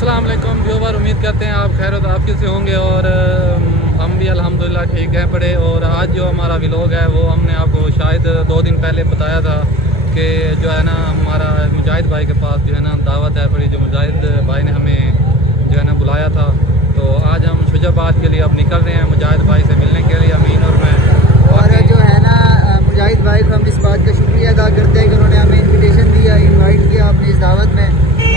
अस्सलाम वालेकुम व्यूवर, उम्मीद करते हैं आप खैर आफियत से होंगे और हम भी अल्हम्दुलिल्लाह ठीक हैं पड़े। और आज जो हमारा व्लॉग है वो हमने आपको शायद 2 दिन पहले बताया था कि जो है ना हमारा मुजाहिद भाई के पास जो है ना दावत है पड़ी, जो मुजाहिद भाई ने हमें जो है ना बुलाया था। तो आज हम शुजाबाद के लिए अब निकल रहे हैं मुजाहिद भाई से मिलने के लिए, अमीन और मैं। और जो है ना मुजाहिद भाई को हम इस बात का शुक्रिया अदा करते हैं कि उन्होंने हमें इनविटेशन दिया, इनवाइट किया अपनी इस दावत में,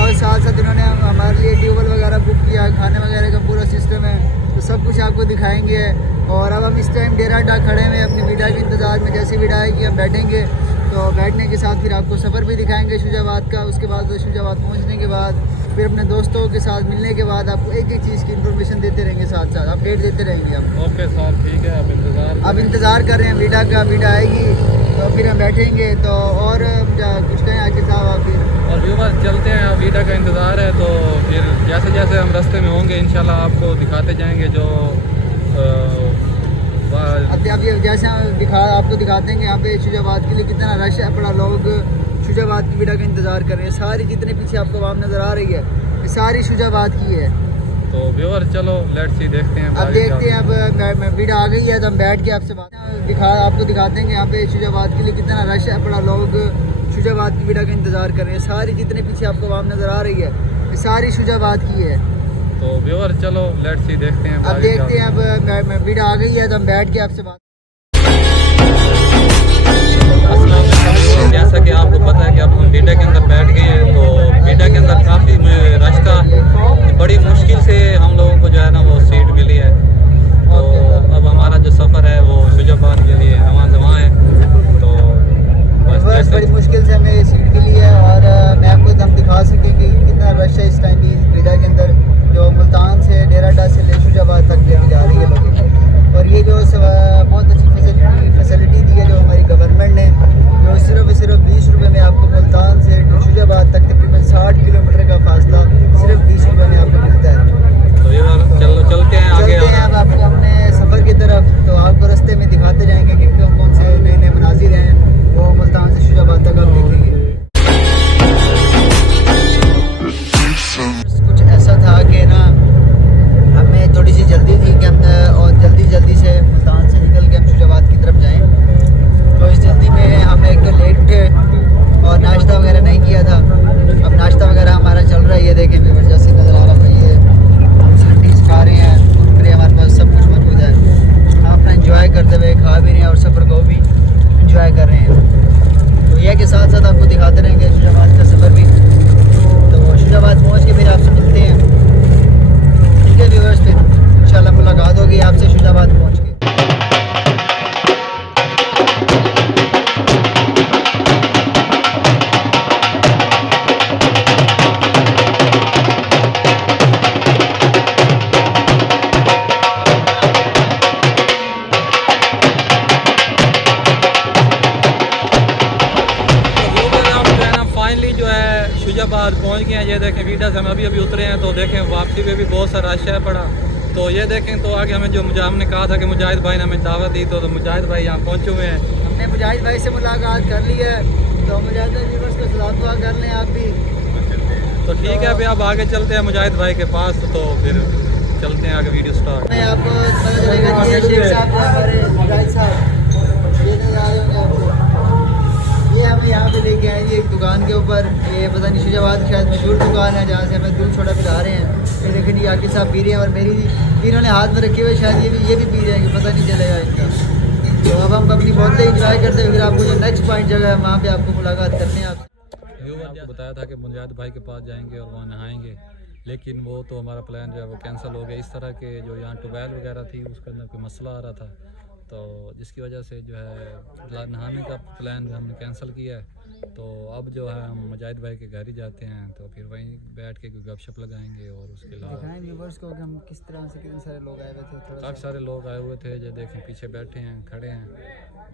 और साथ साथ उन्होंने हमारे लिए ट्यूबवेल वगैरह बुक किया, खाने वगैरह का पूरा सिस्टम है, तो सब कुछ आपको दिखाएंगे। और अब हम इस टाइम डेराडा खड़े हुए अपनी वीडा के इंतज़ार में। जैसे वीडा है कि हम बैठेंगे तो बैठने के साथ फिर आपको सफ़र भी दिखाएंगे शुजाबाद का। उसके बाद शुजाबाद पहुँचने के बाद फिर अपने दोस्तों के साथ मिलने के बाद आपको एक एक चीज़ की इन्फॉर्मेशन देते रहेंगे, साथ साथ अपडेट देते रहेंगे हम। ओके सर, ठीक है, अब इंतज़ार कर रहे हैं वीडा का। वीडा आएगी तो फिर हम बैठेंगे। तो और कुछ कहें आखिर साहब आप फिर? और व्यूवर चलते हैं, वीडा का इंतज़ार है। तो फिर जैसे जैसे हम रास्ते में होंगे इंशाल्लाह आपको दिखाते जाएंगे जो अब ये जैसे आपको दिखाते हैं कि यहाँ पे शुजाबाद के लिए कितना रश है पड़ा। लोग शुजाबाद की वीडा का इंतज़ार कर रहे हैं। सारी जितने पीछे आपको आवाम नज़र आ रही है ये सारी शुजाबाद की है। तो व्यूवर चलो लेट्स सी, देखते हैं अब देखते हैं। अब वीडा आ गई है तो हम बैठ के आपसे आपको दिखाते हैं कि यहाँ पे शुजाबाद के लिए कितना रश है पड़ा। लोग शुजाबाद की वीडा का इंतज़ार कर रहे हैं। सारी जितने पीछे आपको आवाम नज़र आ रही है ये सारी शुजाबाद की है। तो व्यूवर चलो लेट्स सी, देखते हैं अब देखते हैं। अब वीडा आ गई है तो हम बैठ के आपसे बात। जैसा कि आपको पता है कि अब हम वीडा के अंदर बैठ गए हैं। तो वीडा के अंदर काफ़ी रश था, बड़ी मुश्किल से हम लोगों को जो है ना वो सीट मिली है। तो अब हमारा जो सफ़र है वो शुजाबाद के लिए रवां है। तो बस बड़ी मुश्किल से हमें ये सीट मिली है। और मैं आपको एकदम दिखा सकें कि कितना रश है इस टाइम भी वीडा के अंदर, जो मुल्तान से डेराडा से ले शुजाबाद तक लेके जा रही है लोगों। और ये जो बहुत अच्छी फैसिलिटी दी है जो हमारी गवर्नमेंट ने, जो सिर्फ 20 रुपये में आपको मुल्तान से शुजाबाद तक तकरीबन 60 किलोमीटर का फासला सिर्फ 20 रुपये में आपको मिलता है। तो यार चलो चलते हैं आगे। अब आपको अपने सफ़र की तरफ, तो आपको रास्ते में दिखाते जाएंगे कि कौन कौन से नए नए मनाजिर हैं वो मुल्तान से शुजाबाद तक आप देखेंगे। कुछ ऐसा था कि ना हमें थोड़ी सी जल्दी थी कि हम और जल्दी से मुल्तान से निकल के हम शुजाबाद की तरफ जाएं। तो इस जल्दी में हम एक तो लेट थे और नाश्ता वगैरह नहीं किया था। अब नाश्ता वगैरह हमारा चल रहा है, ये देखें भी जैसे नज़र आ रहा था। ये सैंडविच खा रहे हैं, कुरकुरे, हमारे पास सब कुछ मौजूद है। हम अपना इंजॉय करते हुए खा भी रहे हैं और सफ़र को भी इंजॉय कर रहे हैं। तो यह के साथ साथ आपको दिखाते रहेंगे शुजाबाद का सफ़र भी। तो शुजाबाद पहुँच के फिर आपसे मिलते हैं, ठीक है व्यूअर्स। फिर इंशाल्लाह मुलाकात होगी आपसे शुजाबाद पहुँच के। शुजाबाद पहुंच गए हैं। ये देखें वीडा से हम अभी उतरे हैं। तो देखें वापसी पे भी बहुत सारा रश है पड़ा। तो ये देखें, तो आगे हमें हमने कहा था कि मुजाहिद भाई ने हमें दावत दी, तो मुजाहिद भाई यहाँ पहुँचे हुए हैं। हमने मुजाहिद भाई से मुलाकात कर ली है। तो मुजाहिद भाई को सलाम दुआ कर लें आप भी। तो ठीक है, अभी अब आगे चलते हैं मुजाहिद भाई के पास। तो फिर चलते हैं आगे, वीडियो स्टार्ट। मैं आपको पता चलेगा कि ये शेख साहब हमारे मुजाहिद साहब ये नजर आ रहे होंगे आपको। ये हमें यहाँ पे लेके आए जी एक दुकान के ऊपर। ये पता नहीं शुजाबाद की शायद मशहूर दुकान है जहाँ से हमें दूध छोटा पिला रहे हैं। ये लेकिन ये आकिब साहब पी रहे हैं और मेरी इन्होंने हाथ में रखे हुए, शायद ये भी पी जाएंगे, पता नहीं चलेगा इनका। तो अब हम अपनी बोतलें इंजॉय करते हुए फिर आपको जो नेक्स्ट पॉइंट जगह है वहाँ पे आपको मुलाकात करते हैं। आपको बताया था कि मुजाहिद भाई के पास जाएंगे और वहाँ नहाएंगे, लेकिन वो तो हमारा प्लान जो है वो कैंसिल हो गया। इस तरह के जो यहाँ ट्यूबवेल वगैरह थी उसके अंदर कोई मसला आ रहा था, तो जिसकी वजह से जो है नहाने का प्लान हमने कैंसिल किया है। तो अब जो है हम मुजाहिद भाई के घर ही जाते हैं, तो फिर वहीं बैठ के कोई गपशप लगाएंगे। और उसके अलावा व्यूअर्स को हम किस तरह से कितने सारे लोग आए हुए थे, काफ़ी सारे लोग आए हुए थे। जो देखें पीछे बैठे हैं, खड़े हैं,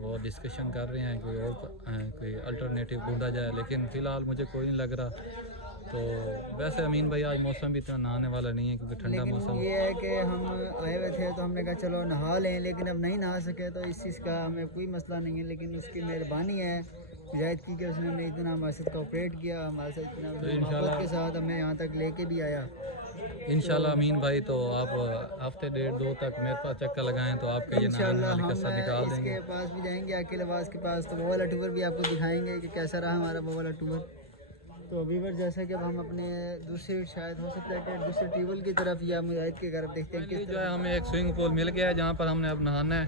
वो डिस्कशन कर रहे हैं कोई अल्टरनेटिव ढूंढा जाए, लेकिन फ़िलहाल मुझे कोई नहीं लग रहा। तो वैसे अमीन भाई आज मौसम भी इतना नहाने वाला नहीं है क्योंकि ठंडा मौसम ये है कि हम आए हुए थे तो हमने कहा चलो नहा लें, लेकिन अब नहीं नहा सके तो इस चीज़ का हमें कोई मसला नहीं है। लेकिन उसकी मेहरबानी है हिदायत की कि उसने हमें इतना हमारे साथ कोऑपरेट किया, हमारे साथ इतना तो मोहब्बत इंशाल्लाह के साथ हमें यहाँ तक लेके भी आया। इंशाल्लाह अमीन भाई, तो आप हफ्ते डेढ़ दो तक मेरे पास चक्कर लगाएं तो आपके ये नहाने इंशाल्लाह वाली हम कसर निकाल देंगे। इसके पास भी जाएंगे, अकील आवाज़ के पास, तो वो वाला टूर भी आपको दिखाएंगे कि कैसा रहा हमारा वो वाला टूर। तो अभी पर जैसा कि अब हम अपने दूसरे शायद हो सकता है कि दूसरे ट्यूबल की तरफ या मुजाहिद की तरफ देखते हैं जो है हमें एक स्विमिंग पूल मिल गया है जहाँ पर हमने अब नहाना है।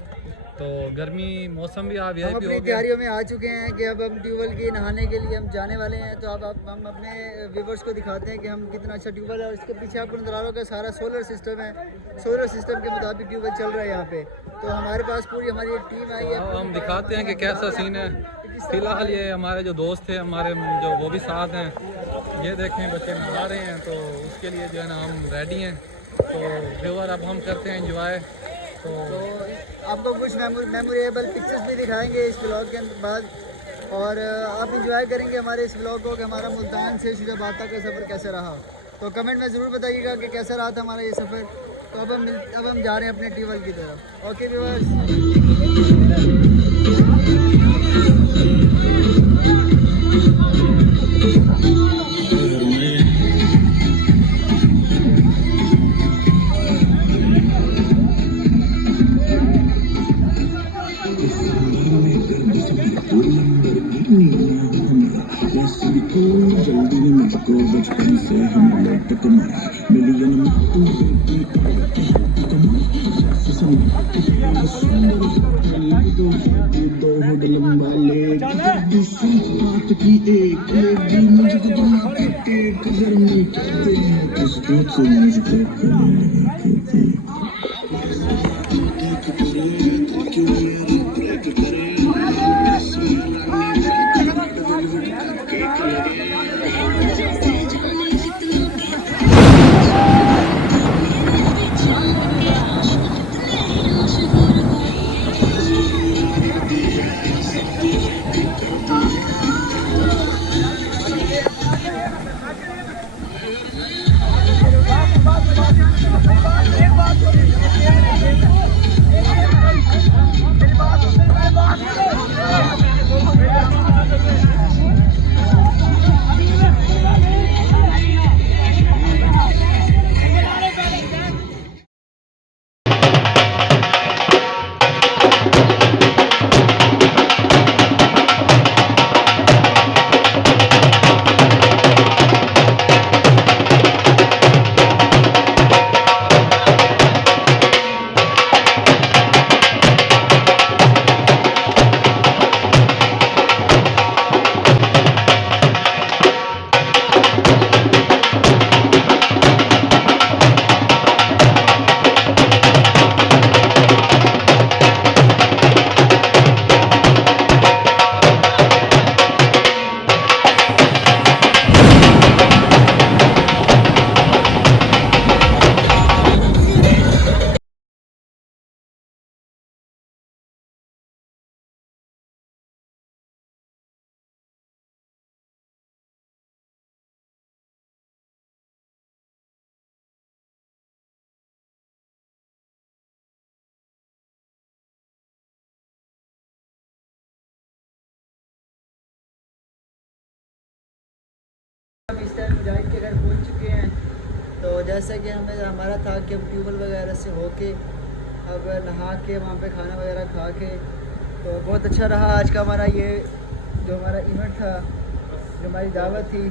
तो गर्मी मौसम भी आप हम यही अपनी हो गया। तैयारियों में आ चुके हैं कि अब हम ट्यूबल की नहाने के लिए हम जाने वाले हैं। तो अब हम अपने व्यूवर्स को दिखाते हैं कि हम कितना अच्छा ट्यूबल है। और इसके पीछे आपको नजर आ रहा होगा सारा सोलर सिस्टम है, सोलर सिस्टम के मुताबिक ट्यूबल चल रहा है यहाँ पे। तो हमारे पास पूरी हमारी एक टीम आई है। हम दिखाते हैं कि कैसा सीन है। फिलहाल ये हमारे जो दोस्त थे हमारे जो वो भी साथ हैं, ये देखें बच्चे नहा रहे हैं, तो उसके लिए जो है ना हम रेडी हैं। तो व्यूअर अब हम करते हैं एंजॉय। तो आपको कुछ मेमोरेबल पिक्चर्स भी दिखाएंगे इस ब्लॉग के बाद, और आप इंजॉय करेंगे हमारे इस ब्लॉग को कि हमारा मुल्तान से शुजाबाद तक का सफ़र कैसा रहा। तो कमेंट में ज़रूर बताइएगा कि कैसा रहा था हमारा ये सफ़र। तो अब हम जा रहे हैं अपने ट्यूबल की तरफ। Okay viewers. बचपन से हम लौट को मरा मिलियन लंबा लेट बात की एक लेडी मुझे तो टेक घर में कहते हैं किसको तो मुझको करने लगे हम इस टाइम मुजाहिद के घर पहुंच चुके हैं। तो जैसा कि हमारा था कि हम ट्यूबल वगैरह से होके अब नहा के वहाँ पे खाना वगैरह खा के, तो बहुत अच्छा रहा आज का हमारा ये जो हमारा इवेंट था, जो हमारी दावत थी,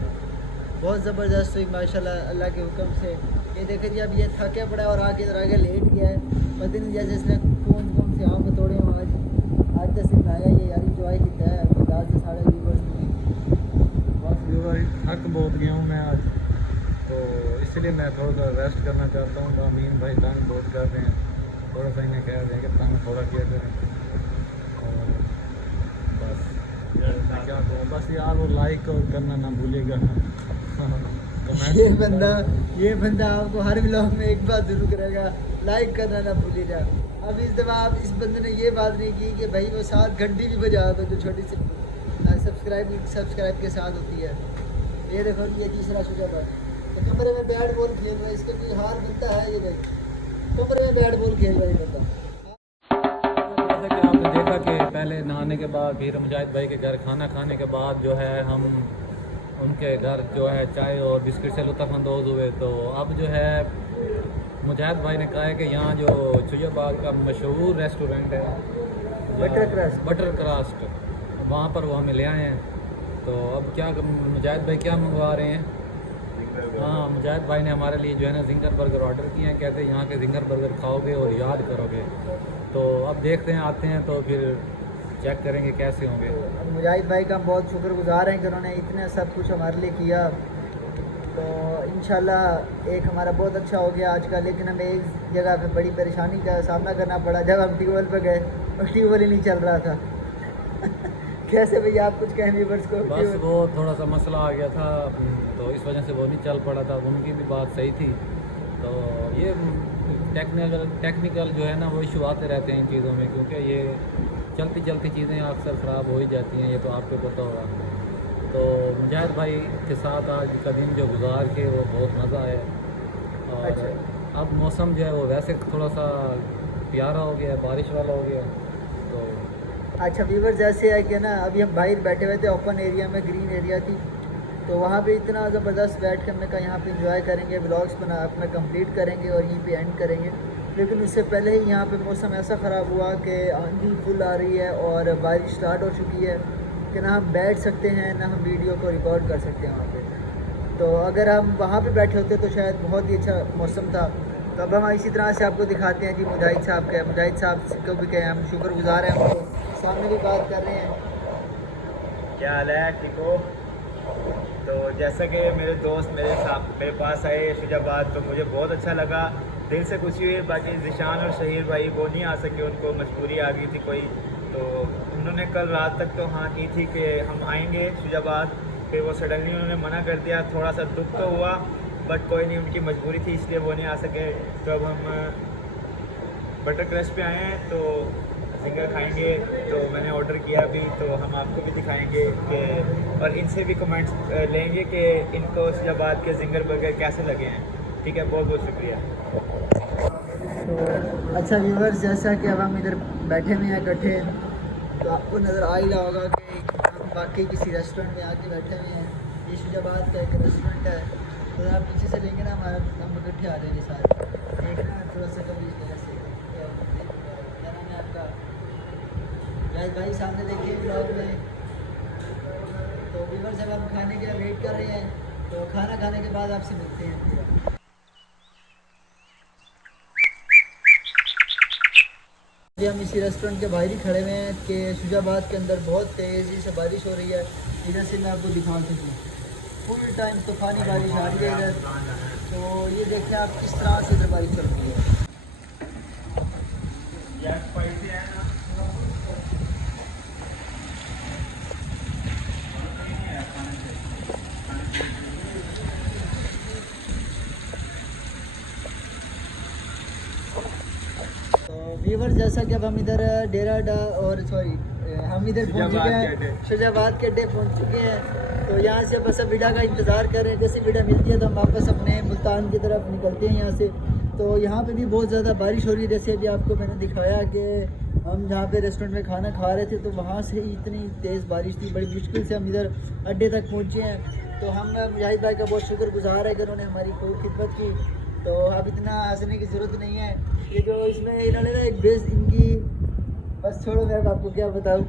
बहुत ज़बरदस्त हुई माशाल्लाह अल्लाह के हुक्म से। ये देखे जी अब ये थके पड़ा है और आगे आगे लेट गया है, पता नहीं जैसे इसने कौन कौन से आम तोड़े हैं आज तो सिर्फ आया ये यार इंजॉय किया है बर्दाश्त से सारे व्यूवर्स ने। बस व्यूअर थक बहुत गया हूँ मैं आज, तो इसलिए मैं थोड़ा सा रेस्ट करना चाहता हूँ। तो अमीन भाई तंग बहुत कर रहे हैं, थोड़ा सा इन्हें कह रहे हैं कि तंग थोड़ा किया करें। और बस मैं क्या कहूँ, बस यार वो लाइक और करना ना भूलिएगा। ये बंदा आपको हर व्लॉग में एक बात जरूर करेगा, लाइक करना ना भूलिएगा। अब इस दफ़ा आप इस बंदे ने ये बात नहीं की कि भाई वो 7 घंटी भी बजा दो, जो छोटी सी सब्सक्राइब के साथ होती है। ये देखो ये तीसरा शुजा था, तो कमरे में बैट बॉल खेल रहा है, इसका कोई हाल बनता है ये भाई, कमरे में बैट बॉल खेल रहा है बंदा। जैसा कि आपने देखा कि पहले नहाने के बाद फिर मुजाहिद भाई के घर खाना खाने के बाद जो है हम उनके घर जो है चाय और बिस्किट से लुत्फ़अंदोज़ हुए। तो अब जो है मुजाहिद भाई ने कहा है कि यहाँ जो शुजाबाद का मशहूर रेस्टोरेंट है बटर क्रस्ट, वहाँ पर वो हमें ले आए हैं। तो अब क्या मुजाहिद भाई क्या मंगवा रहे हैं? हाँ, मुजाहिद भाई ने हमारे लिए जो है ना जिंगर बर्गर ऑर्डर किए हैं। कहते हैं यहाँ के जिंगर बर्गर खाओगे और याद करोगे। तो अब देखते हैं, आते हैं तो फिर चेक करेंगे कैसे होंगे। मुजाहिद भाई का हम बहुत शुक्रगुजार हैं कि उन्होंने इतना सब कुछ हमारे लिए किया। तो इंशाल्लाह एक हमारा बहुत अच्छा हो गया आज का, लेकिन हमें एक जगह पे बड़ी परेशानी का सामना करना पड़ा। जब हम ट्यूबवेल पे गए और ट्यूबवेल ही नहीं चल रहा था। कैसे भैया आप कुछ कहें व्यूअर्स को? बस वो थोड़ा सा मसला आ गया था, तो इस वजह से वो नहीं चल पड़ा था। उनकी भी बात सही थी। तो ये टेक्निकल जो है ना वो इशू आते रहते हैं इन चीज़ों में, क्योंकि ये चलती चलती चीज़ें अक्सर ख़राब हो ही जाती हैं, ये तो आपको पता होगा। तो मुजाहिद भाई के साथ आज का दिन जो गुजार के वो बहुत मज़ा आया। और अच्छा। अब मौसम जो है वो वैसे थोड़ा सा प्यारा हो गया, बारिश वाला हो गया। तो अच्छा व्यूअर, जैसे है कि ना अभी हम बाहर बैठे हुए थे ओपन एरिया में, ग्रीन एरिया थी, तो वहाँ पे इतना ज़बरदस्त बैठ के हमने कहा यहाँ पे इंजॉय करेंगे, व्लॉग्स बना अपना कंप्लीट करेंगे और यहीं पे एंड करेंगे। लेकिन उससे पहले ही यहाँ पे मौसम ऐसा ख़राब हुआ कि आंधी फुल आ रही है और बारिश स्टार्ट हो चुकी है कि ना हम बैठ सकते हैं ना हम वीडियो को रिकॉर्ड कर सकते हैं वहाँ पे। तो अगर हम वहाँ पे बैठे होते तो शायद बहुत ही अच्छा मौसम था। तो अब हम इसी तरह से आपको दिखाते हैं जी मुजाहिद साहब का। मुजाहिद साहब को भी कहें हम शुक्रगुजार हैं, उनको सामने भी बात कर रहे हैं। क्या हाल है, ठीक हो? तो जैसा कि मेरे दोस्त मेरे पास आए शुजाबाद, तो मुझे बहुत अच्छा लगा, दिल से खुशी हुई। बाकी ज़िशान और शहीर भाई वो नहीं आ सके, उनको मजबूरी आ गई थी कोई। तो उन्होंने कल रात तक तो हाँ की थी कि हम आएंगे शुजाबाद, फिर वो सडनली उन्होंने मना कर दिया। थोड़ा सा दुख तो हुआ, बट कोई नहीं, उनकी मजबूरी थी इसलिए वो नहीं आ सके। तो अब हम बटर क्रस्ट पे आए हैं तो जिंगर खाएंगे। तो मैंने ऑर्डर किया अभी, तो हम आपको भी दिखाएंगे कि और इनसे भी कमेंट्स लेंगे कि इनको शुजाबाद के जिंगर बर्गर कैसे लगे हैं। ठीक है, बहुत बहुत शुक्रिया। तो अच्छा व्यूअर्स, जैसा कि अब हम इधर बैठे हुए हैं इकट्ठे, तो आपको नज़र आ ही रहा होगा कि हम वाकई किसी रेस्टोरेंट में आके बैठे हुए हैं। ये शुजाबाद का एक रेस्टोरेंट है। तो आप पीछे से लेंगे ना हमारा, हम इकट्ठे आ जाएंगे सारे। एक ना थोड़ा सा कभी ऐसे क्या नाम है आपका? भाई सामने देखिए ब्लॉग में। तो व्यूअर्स जब हम खाने के वेट कर रहे हैं, तो खाना खाने के बाद आपसे मिलते हैं। अभी हम इसी रेस्टोरेंट के बाहर ही खड़े हुए हैं कि शुजाबाद के अंदर बहुत तेज़ी से बारिश हो रही है। इधर से मैं आपको दिखा दूँ, फुल टाइम तूफ़ानी बारिश आ रही है इधर। तो ये देखिए आप किस तरह से इधर बारिश चल रही है। व्यूअर्स, जैसा कि अब हम इधर हम इधर पहुंच चुके हैं, शुजाबाद के अड्डे पहुंच चुके हैं। तो यहाँ से बस अब विदा का इंतज़ार कर रहे हैं। जैसे विदा मिलती है तो हम वापस अपने मुल्तान की तरफ निकलते हैं यहाँ से। तो यहाँ पे भी बहुत ज़्यादा बारिश हो रही है। जैसे अभी आपको मैंने दिखाया कि हम जहाँ पे रेस्टोरेंट में खाना खा रहे थे, तो वहाँ से ही इतनी तेज़ बारिश थी, बड़ी मुश्किल से हम इधर अड्डे तक पहुँचे हैं। तो हम मुजाहिद भाई का बहुत शुक्रगुजार है कि उन्होंने हमारी खूब खिदमत की। तो अब इतना हंसने की ज़रूरत नहीं है। ये जो इसमें इन्होंने ना एक बेस इनकी, बस छोड़ो, मैं आपको क्या बताऊँ।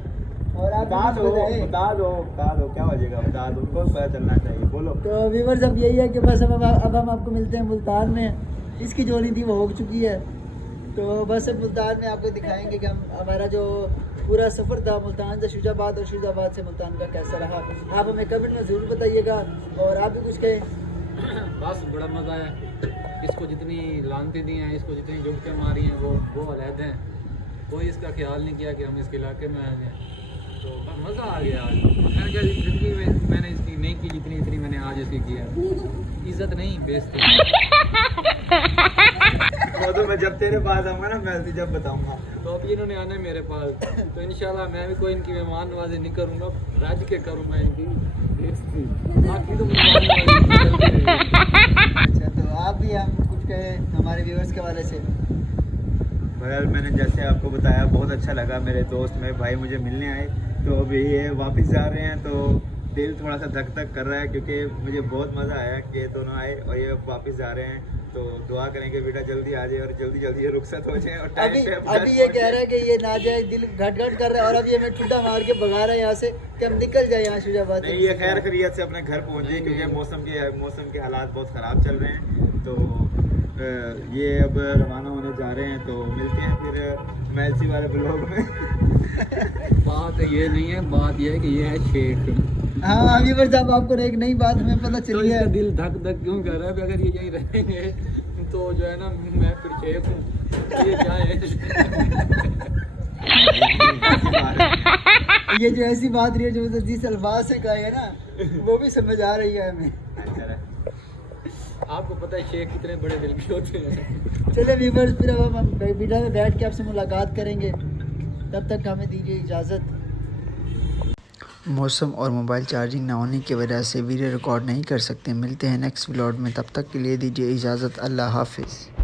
और आप बता दो क्या वजह, बता दो, उनको पता चलना चाहिए, बोलो। तो व्यूअर्स अब यही है कि बस अब हम आपको मिलते हैं मुल्तान में। इसकी जो नहीं थी वो हो चुकी है। तो बस अब मुल्तान में आपको दिखाएंगे कि हम हमारा जो पूरा सफ़र था मुल्तान से शुजाबाद और शुजाबाद से मुल्तान का कैसा रहा। आप हमें कमेंट में ज़रूर बताइएगा और आप भी कुछ कहें। बस बड़ा मज़ा आया। इसको जितनी लानती दी हैं, इसको जितनी जुगतें मारी हैं, वो अलहद हैं। कोई इसका ख्याल नहीं किया कि हम इसके इलाके में आए हैं। तो मज़ा आ गया आज। मैंने क्या ज़िंदगी में मैंने इसकी नहीं की जितनी मैंने आज इसकी की है। इज़्ज़त नहीं, बेइज्जती। तो मैं जब तेरे पास आऊँगा ना, मैं तुझे जब बताऊँगा। तो अब इन्होंने आना है मेरे पास, तो इंशाल्लाह मैं भी कोई इनकी मेहमान नवाजी नहीं करूँगा, राज के करूँगा इनकी बेइज्जती। बाकी तो अच्छा, तो आप भी हम कुछ कहें हमारे व्यूअर्स के वाले से। बहरहाल मैंने जैसे आपको बताया बहुत अच्छा लगा, मेरे दोस्त मेरे भाई मुझे मिलने आए, तो अभी ये वापस जा रहे हैं, तो दिल थोड़ा सा धक धक कर रहा है क्योंकि मुझे बहुत मज़ा आया कि दोनों आए और ये वापस जा रहे हैं। तो दुआ करेंगे बेटा जल्दी आ जाए और जल्दी जल्दी ये रुखसत हो जाए और टाइम अभी पे अभी ये कह रहा है कि ये ना जाए, दिल घट घट कर रहा है, और अब ये मैं ठुड्डा मार के भगा रहा है यहाँ से कि हम निकल जाए यहाँ शुजाबाद। नहीं, ये खैर खैरियत से अपने घर पहुँच जाए क्योंकि मौसम के हालात बहुत ख़राब चल रहे हैं। तो ये अब रवाना होने जा रहे हैं, तो मिलते हैं फिर मैलसी वाले ब्लॉग में। बात ये नहीं है, बात ये है कि ये है शेख। हाँ अभी पर जब आपको एक नई बात हमें पता तो चली है। इसका दिल धक धक क्यों कर रहा है? अगर ये यहीं रहेंगे तो जो है ना, मैं फिर शेख हूँ, ये क्या है? ये जो ऐसी बात रही है जो जिस अल्फाज से कहा है ना, वो भी समझ आ रही है हमें। आपको पता है शेख कितने बड़े दिल के होते हैं। चले व्यूवर्स, फिर अब हम बीडा में बैठ के आपसे मुलाकात करेंगे, तब तक हमें दीजिए इजाज़त। मौसम और मोबाइल चार्जिंग ना होने की वजह से वीडियो रिकॉर्ड नहीं कर सकते। मिलते हैं नेक्स्ट व्लॉग में, तब तक के लिए दीजिए इजाज़त। अल्लाह हाफिज़।